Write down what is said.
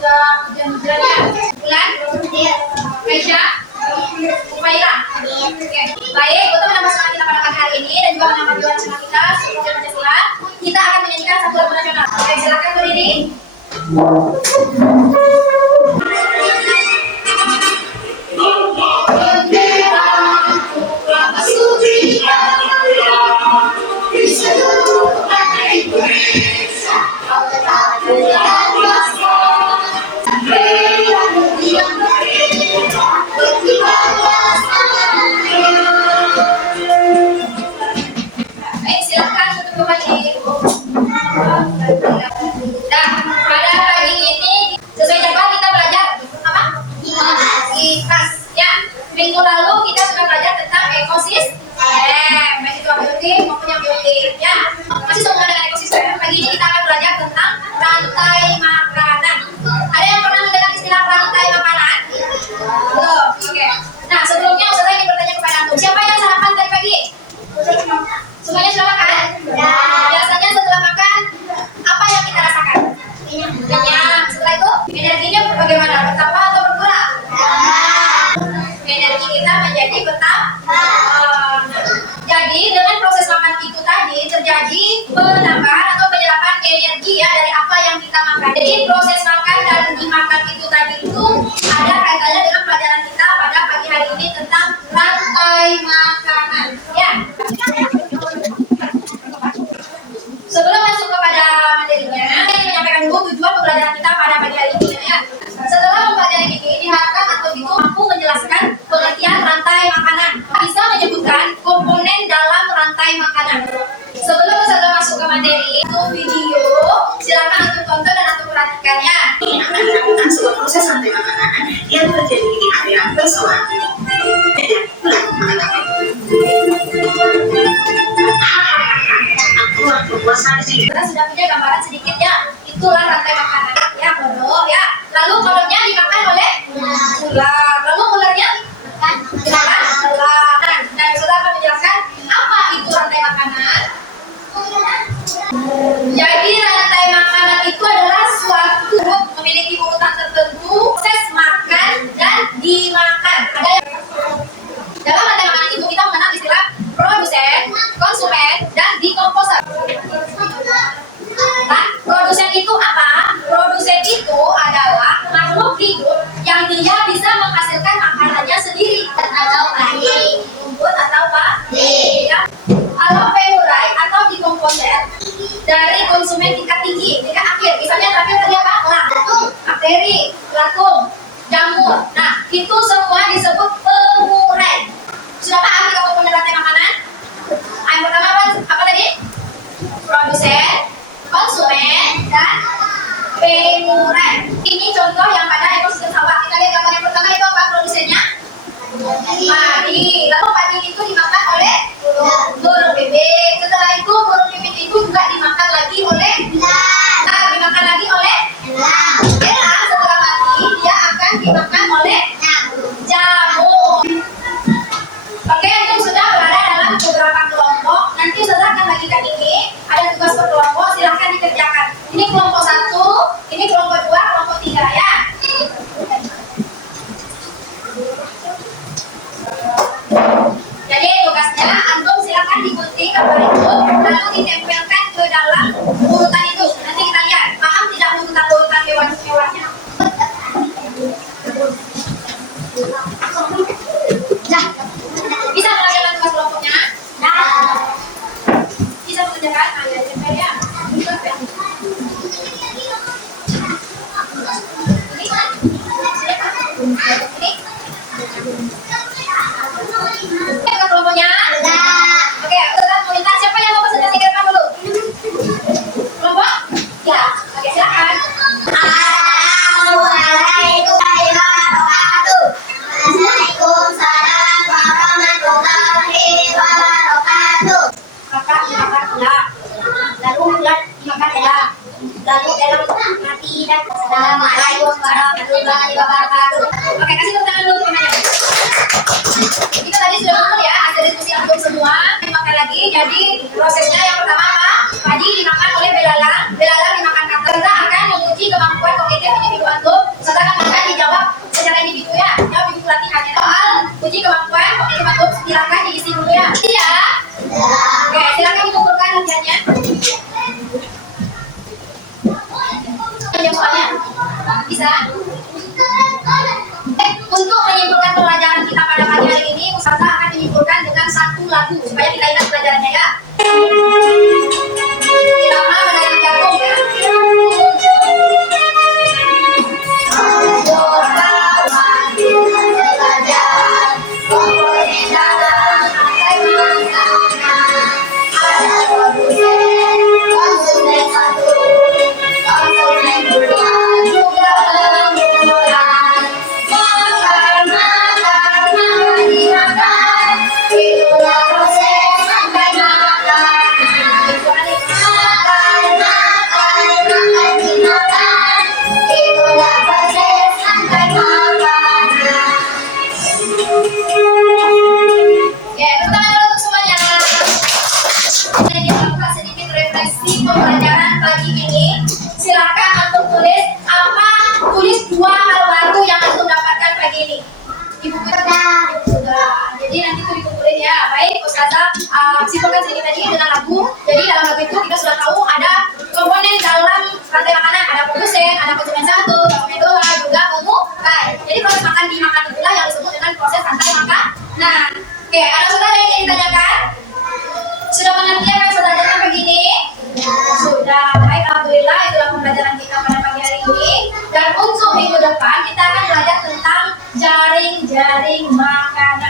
sudah hujan-hujannya. Bulan? Aisyah? Umaira? Oke. Baik, untuk menambah semangat kita pada pagi hari ini dan juga menambah jiwa nasional kita sesuai Pancasila, kita akan menyanyikan satu lagu nasional. Oke, silakan berdiri. Minggu lalu kita sudah belajar tentang ekosistem, baik itu abiotik maupun yang biotik, ya. Masih sehubungan dengan ekosistem. Pagi ini kita akan belajar tentang rantai makanan. Ada yang pernah mendengar istilah rantai makanan? Belum? Oke. Nah, sebelumnya Ustazah ingin bertanya kepada antum, siapa yang sarapan tadi pagi? Semuanya sudah makan? Ya. Biasanya setelah makan, apa yang kita rasakan? Kenyang. Setelah itu, energinya bagaimana? Bertambah atau berkurang? Energi kita menjadi bertambah. Jadi dengan proses makan itu tadi terjadi penambahan atau penyerapan energi ya dari apa yang kita makan. Jadi proses makan dan dimakan itu tadi itu ada kaitannya dengan pelajaran kita pada pagi hari ini tentang rantai makanan. Ya. Sebelum masuk kepada materinya, saya ingin menyampaikan dulu tujuan pembelajaran kita pada pagi hari ini ya. Setelah mempelajari ini diharapkan atau itu mampu menjelaskan pengertian rantai makanan, bisa menyebutkan komponen dalam rantai makanan. Sebelum saya masuk ke materi, itu video silakan untuk tonton dan untuk perhatikannya. Ini akan dilakukan sebuah proses rantai makanan yang terjadi di area persoalan. Kita sudah punya gambaran sedikit ya, itulah rantai makanan ya, bodoh ya. Lalu kolomnya dimakan oleh ular, lalu ularnya dimakan ular. Nah, sudah akan menjelaskan apa itu rantai makanan. Jadi rantai makanan itu adalah suatu memiliki urutan tertentu proses makan dan dimakan. Ada yang dalam rantai makanan itu kita mengenal istilah produsen, konsumen, dan dekomposer. Nah, produsen itu apa? Produsen itu adalah makhluk hidup yang dia bisa menghasilkan makanannya sendiri atau bayi, rumput atau apa? Ya. Kalau pengurai atau dekomposer dari konsumen tingkat tinggi, tingkat akhir, misalnya terakhir tadi apa? Lakum, bakteri, lakum, jamur. Nah, itu semua disebut pengurai. Sudah paham kita komponen rantai makanan? Yang pertama apa tadi? Produsen, konsumen, dan pengurai. Ini contoh yang pada ekosistem sawah. Kita lihat gambar yang pertama itu apa produsennya? Padi. Lalu padi itu dimakan oleh burung bebek. Setelah itu burung bebek itu juga dimakan lagi oleh dimakan lagi oleh elang. Setelah mati dia akan dimakan oleh jamur. Oke, itu sudah berada dalam beberapa kelompok. Nanti Ustazah akan bagikan ini. Ada tugas per kelompok, silahkan dikerjakan. Ini kelompok 1, ini kelompok 2, kelompok 3 ya. Jadi tugasnya, antum silahkan diikuti gambar itu, lalu ditempelkan ke dalam urutan itu. Nanti kita lihat, paham tidak urutan hewan-hewannya? Nah, bisa mengerjakan tugas kelompoknya? Bisa mengerjakan? Ada tempel ya? Ini? Kelompoknya? Oke, Ustazah mau minta siapa yang mau presentasikan dulu? Kelompok? Ya, oke silakan. Assalamualaikum warahmatullahi wabarakatuh. Kakak dimakan ular, lalu ular dimakan elang, lalu elang mati dan assalamualaikum warahmatullahi wabarakatuh. Oke, kasih tepuk tangan dulu teman-teman. Kita tadi sudah ngomong ya, hasil diskusi antum semua dimakan lagi. Jadi prosesnya yang pertama apa? Padi dimakan oleh belalang, belalang dimakan kata. Kita akan menguji kemampuan kognitif individu antum Bisa? Untuk menyimpulkan pelajaran kita pada pagi hari ini, Ustazah akan menyimpulkan dengan satu lagu supaya kita ingat pelajarannya ya. Irama Menari Jagung ya. Pembelajaran pagi ini, silakan untuk tulis dua hal baru yang antum dapatkan pagi ini. Ibu sudah. Jadi nanti itu dikumpulin ya. Baik, Ustazah simpulkan sedikit tadi dengan lagu. Jadi dalam lagu itu kita sudah tahu ada komponen dalam rantai makanan, ada produsen, ada konsumen satu, konsumen dua, juga pemukai. Jadi proses makan dimakan itulah yang disebut dengan proses rantai makan. Nah, oke, ada saudara yang ingin ditanyakan? Sudah mengerti apa yang saudara ajarkan pagi ini? Sudah, baik, alhamdulillah itulah pembelajaran kita pada pagi hari ini. Dan untuk minggu depan kita akan belajar tentang jaring-jaring makanan.